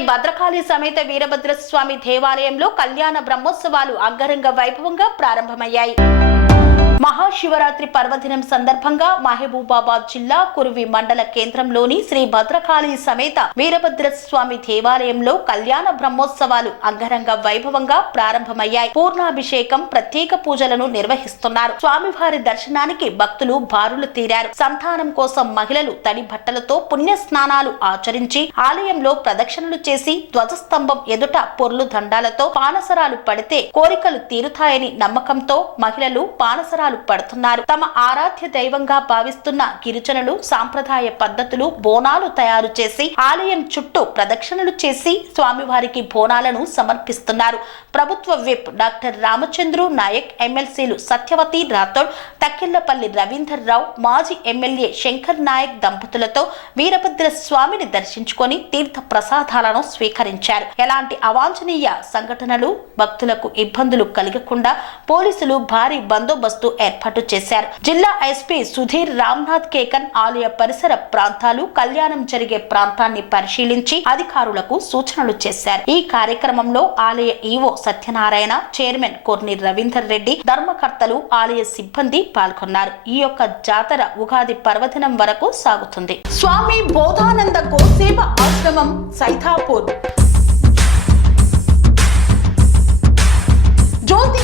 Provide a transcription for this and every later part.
శ్రీ భద్రకాళి సమేత వీరభద్రస్వామి దేవాలయంలో కళ్యాణ బ్రహ్మోత్సవాలు అంగరంగ వైభవంగా ప్రారంభమయ్యాయి. మహాశివరాత్రి పర్వదినం సందర్భంగా మహబూబాబాద్ జిల్లా కురువి మండల కేంద్రంలోని శ్రీ భద్రకాళి సమేత వీరభద్ర స్వామి దేవాలయంలో కళ్యాణ బ్రహ్మోత్సవాలు అంగరంగ వైభవంగా ప్రారంభమయ్యాయి. పూర్ణాభిషేకం ప్రత్యేక పూజలను నిర్వహిస్తున్నారు. స్వామివారి దర్శనానికి భక్తులు బారులు తీరారు. సంతానం కోసం మహిళలు తడి బట్టలతో పుణ్య స్నానాలు ఆచరించి ఆలయంలో ప్రదక్షిణలు చేసి ధ్వజస్తంభం ఎదుట పొర్లు దండాలతో పానసరాలు పడితే కోరికలు తీరుతాయని నమ్మకంతో మహిళలు పానసరాలు పడుతున్నారు. తమ ఆరాధ్య దైవంగా భావిస్తున్న గిరిజనులు సాంప్రదాయ పద్ధతులు బోనాలు తయారు చేసి ఆలయం చుట్టూ ప్రదక్షిణలు చేసి స్వామివారికి బోనాలను సమర్పిస్తున్నారు. ప్రభుత్వ విప్ డాక్టర్ రామచంద్రు నాయక్ ఎమ్మెల్సీలు సత్యవతి రాథోడ్ తక్కిళ్ళపల్లి రవీందర్ రావు మాజీ ఎమ్మెల్యే శంకర్ నాయక్ దంపతులతో వీరభద్ర స్వామిని దర్శించుకొని తీర్థ ప్రసాదాలను స్వీకరించారు. ఎలాంటి అవాంఛనీయ సంఘటనలు భక్తులకు ఇబ్బందులు కలగకుండా పోలీసులు భారీ బందోబస్తు ఏర్పాటు చేశారు. జిల్లా ఎస్పీ సుధీర్ రామ్నాథ్ కేకన్ ఆలయ పరిసర ప్రాంతాలు కళ్యాణం జరిగే ప్రాంతాన్ని పరిశీలించి అధికారులకు సూచనలు చేశారు. ఈ కార్యక్రమంలో ఆలయ ఈవో సత్యనారాయణ చైర్మన్ కొర్ని రవీందర్ రెడ్డి ధర్మకర్తలు ఆలయ సిబ్బంది పాల్గొన్నారు. ఈ యొక్క జాతర ఉగాది పర్వదినం వరకు సాగుతుంది. స్వామి బోధానంద కోసేవ ఆశ్రమం సైథాపూర్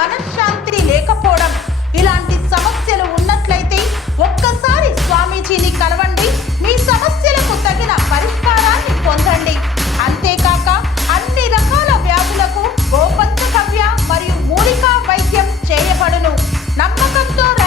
మనశ్శాంతి లేకపోవడం. ఇలాంటి సమస్యలు ఉన్నట్లయితే ఒక్కసారి స్వామీజీని కలవండి. మీ సమస్యలకు తగిన పరిష్కారాన్ని పొందండి. అంతేకాక అన్ని రకాల వ్యాధులకు గోపంచ కవ్య మరియు మూలికా వైద్యం చేయబడును. నమ్మకంతో